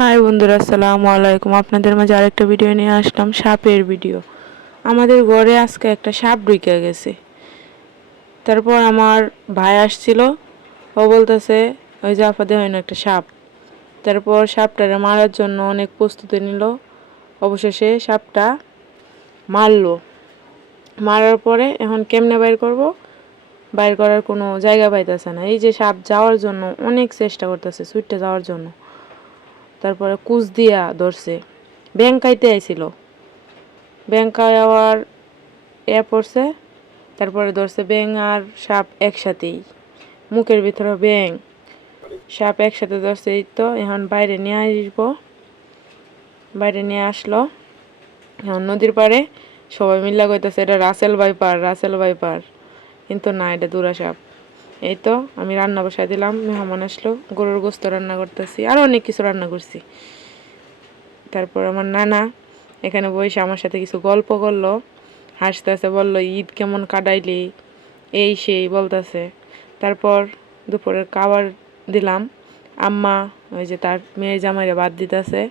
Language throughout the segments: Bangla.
হাই বন্ধুরা, আসসালামু আলাইকুম। আপনাদের মাঝে আরেকটা ভিডিও নিয়ে আসলাম, সাপের ভিডিও। আমাদের ঘরে আজকে একটা সাপ ঢুকে গেছে। তারপর আমার ভাই আসছিল, ও বলতেছে ওই যে আপা হয় না একটা সাপ। তারপর সাপটারে মারার জন্য অনেক প্রস্তুতি নিল। অবশেষে সাপটা মারলো। মারার পরে এখন কেমনে বাইর করব, বাইর করার কোনো জায়গা পাইতেছে না। এই যে সাপ যাওয়ার জন্য অনেক চেষ্টা করতেছে, ছুটে যাওয়ার জন্য। তারপরে কুচ দিয়া ধরছে, ব্যাং খাইতে আইছিল, ব্যাং খাওয়ার পড়ছে। তারপরে ধরছে ব্যাং আর সাপ একসাথেই, মুখের ভিতরে ব্যাং সাপ একসাথে ধরছে। এই তো এখন বাইরে নিয়ে আসবো, বাইরে নিয়ে আসলো। এখন নদীর পাড়ে সবাই মিল্লা কইতেছে এটা রাসেল ভাইপার, রাসেল ভাইপার, কিন্তু না, এটা দুরা সাপ। এই তো আমি রান্না বসাই দিলাম, মেহমান আসলো, গরুর গোস্ত রান্না করতেছি, আরও অনেক কিছু রান্না করছি। তারপর আমার নানা এখানে বসে আমার সাথে কিছু গল্প করলো, হাসতেছে, বললো ঈদ কেমন কাটাইলি, এই সেই বলতেছে। তারপর দুপুরের খাবার দিলাম, আম্মা ওই যে তার মেয়ের জামাইরে ভাত দিতেছে,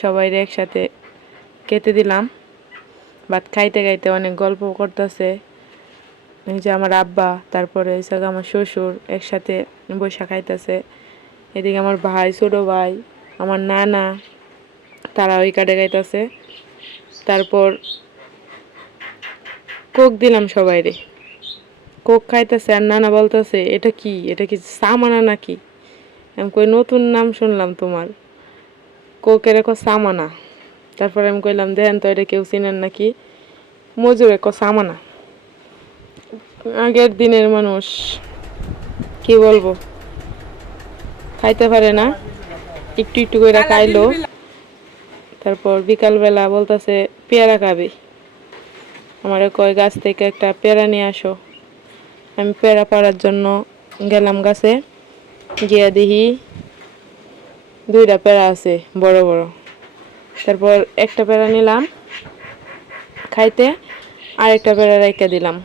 সবাই একসাথে খেতে দিলাম। ভাত খাইতে খাইতে অনেক গল্প করতেছে। এই যে আমার আব্বা, তারপরে এই জায়গা আমার শ্বশুর একসাথে বসে খাইতেছে। এদিকে আমার ভাই, ছোট ভাই, আমার নানা, তারা ওই কাটে গাইতেছে। তারপর কোক দিলাম সবাই রে, কোক খাইতেছে। আর নানা বলতেছে এটা কি, এটা কি সামানা নাকি? আমি কই নতুন নাম শুনলাম তোমার, কোকের এক সামানা। তারপরে আমি কইলাম দেখেন তো এটা কেউ চিনেন নাকি? মজুর এক সামানা। আগের দিনের মানুষ, কি বলবো, খাইতে পারে না, একটু একটু করে খাইলো। তারপর বিকালবেলা বলতেছে পেয়ারা খাবে, আমার কয় গাছ থেকে একটা পেয়ারা নিয়ে আসো। আমি পেয়ারা পাড়ার জন্য গেলাম গাছে, গিয়া দেখি দুইটা পেয়ারা আছে বড় বড়। তারপর একটা পেয়ারা নিলাম খাইতে, আর একটা পেয়ারা রেখে দিলাম।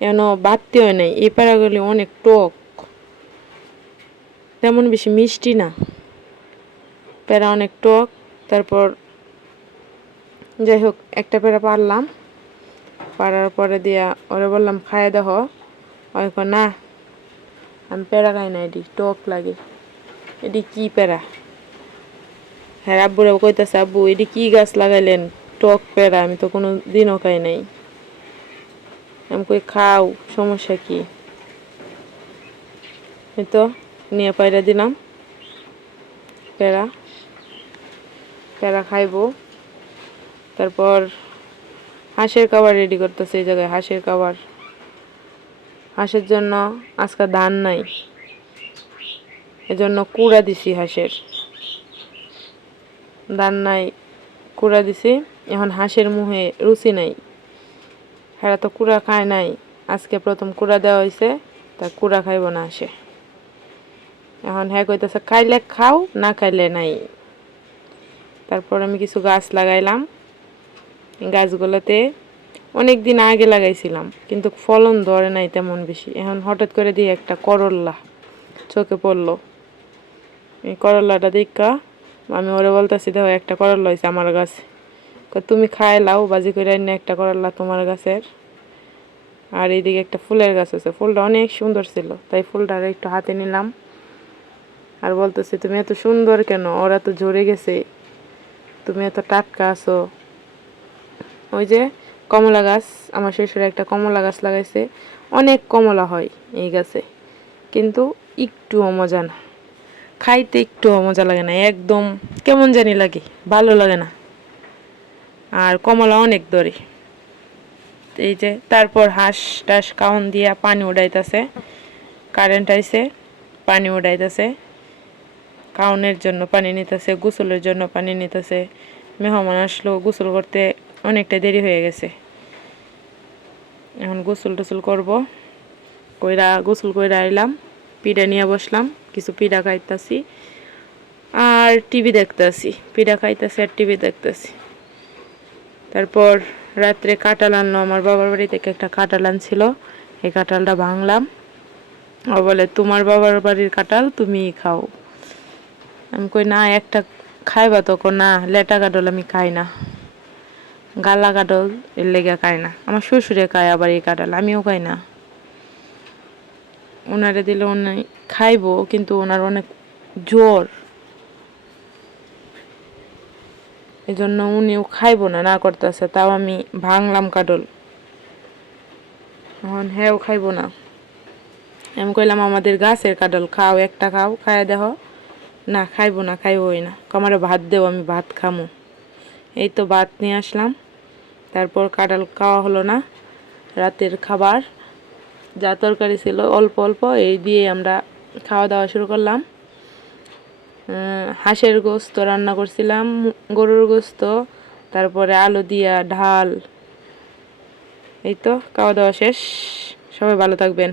এখনো বাড়তি হয় নাই। এই পেয়ারাগুলি অনেক টক, তেমন বেশি মিষ্টি না, পেয়ারা অনেক টক। তারপর যাই হোক একটা পেয়ারা পারলাম, পারার পরে দিয়া ওরে বললাম খাইয়ে দেখো, ওই না আমি পেয়ারা খাই না, এটি টক লাগে, এটি কি পেয়ারা? হ্যাঁ, আব্বুরা কইতেছে আব্বু এটি কি গাছ লাগাইলেন, টক পেয়ারা, আমি তো কোনো দিনও খাই নাই। আমি কই খাও, সমস্যা কি? এই তো নিয়ে পায়রা দিলাম পেয়ারা, পেয়ারা খাইবো। তারপর হাঁসের খাবার রেডি করতেছে, এই জায়গায় হাঁসের খাবার। হাঁসের জন্য আজকে ধান নাই, এজন্য কুড়া দিছি হাঁসের, ধান নাই, কুড়া দিছি। এখন হাঁসের মুখে রুচি নাই, হ্যাঁ তো কুড়া খায় নাই, আজকে প্রথম কুড়া দেওয়া হয়েছে, তা কুড়া খাইব না হাঁসে। এখন হ্যাঁ কইতেছে খাইলে খাও, না খাইলে নাই। তারপর আমি কিছু গাছ লাগাইলাম, গাছগুলোতে অনেক দিন আগে লাগাইছিলাম, কিন্তু ফলন ধরে নাই তেমন বেশি। এখন হঠাৎ করে দিয়ে একটা করল্লা চোখে পড়লো, এই করল্লাটা দেখা আমি ওরে বলতেছি দেখো একটা করল্লা হয়েছে আমার গাছে, তুমি খাই লাও, বাজি করে না একটা করল্লা তোমার গাছের। আর এইদিকে একটা ফুলের গাছ আছে, ফুলটা অনেক সুন্দর ছিল, তাই ফুলটা একটু হাতে নিলাম। আর বলতেছি তুমি এত সুন্দর কেন, ওরা তো ঝরে গেছে, তুমি এত টাটকা আছো। ওই যে কমলা গাছ, আমার শ্বশুর একটা কমলা গাছ লাগাইছে, অনেক কমলা হয় এই গাছে, কিন্তু একটুও মজা না, খাইতে একটুও মজা লাগে না, একদম কেমন জানি লাগে, ভালো লাগে না। আর কমলা অনেক দরে। এই যে তারপর হাঁস টাস কাউন দিয়া পানি উড়াইতেছে, কারেন্ট আইছে, পানি উড়াইতেছে, কাউনের জন্য পানি নিতেছে, গোসলের জন্য পানি নিতেছে। মেহমান আসলো, গোসল করতে অনেকটা দেরি হয়ে গেছে। এখন গোসল টোসল করবো, গোসল কইরা আইলাম, পিঠা নিয়ে বসলাম, কিছু পিঠা খাইতেছি আর টিভি দেখতেছি, পিঠা খাইতেছি আর টিভি দেখতেছি। তারপর রাত্রে কাঁঠাল আনলো, আমার বাবার বাড়ি থেকে একটা কাঁঠাল আনছিল, এই কাঁঠালটা ভাঙলাম। ও বলে তোমার বাবার বাড়ির কাঁঠাল তুমিই খাও। আমি কই না একটা খাইবা তো, না লেটা কাডল আমি খাই না, গালা কাডল এর লেগে খাই না। আমার শ্বশুরে খায় আবার এই কাডল, আমিও খাই না। ওনারে দিলে উনি খাইবো, কিন্তু ওনার অনেক জ্বর, এই জন্য উনিও খাইবো না, না করতেছে। তাও আমি ভাঙলাম কাডল, এখন হ্যাঁ খাইবো না। আমি কইলাম আমাদের গাছের কাডল খাও, একটা খাও, খাইয়া দেখো। না খাইবো না, খাইবই না, আমারে ভাত দেও, আমি ভাত খামো। এই তো ভাত নিয়ে আসলাম, তারপর কাঁঠাল খাওয়া হলো না। রাতের খাবার যা তরকারি ছিল অল্প অল্প, এই দিয়ে আমরা খাওয়া দাওয়া শুরু করলাম। হাঁসের গোস্ত রান্না করছিলাম, গরুর গোস্ত, তারপরে আলু দিয়া ঢাল। এই তো খাওয়া দাওয়া শেষ, সবাই ভালো থাকবেন।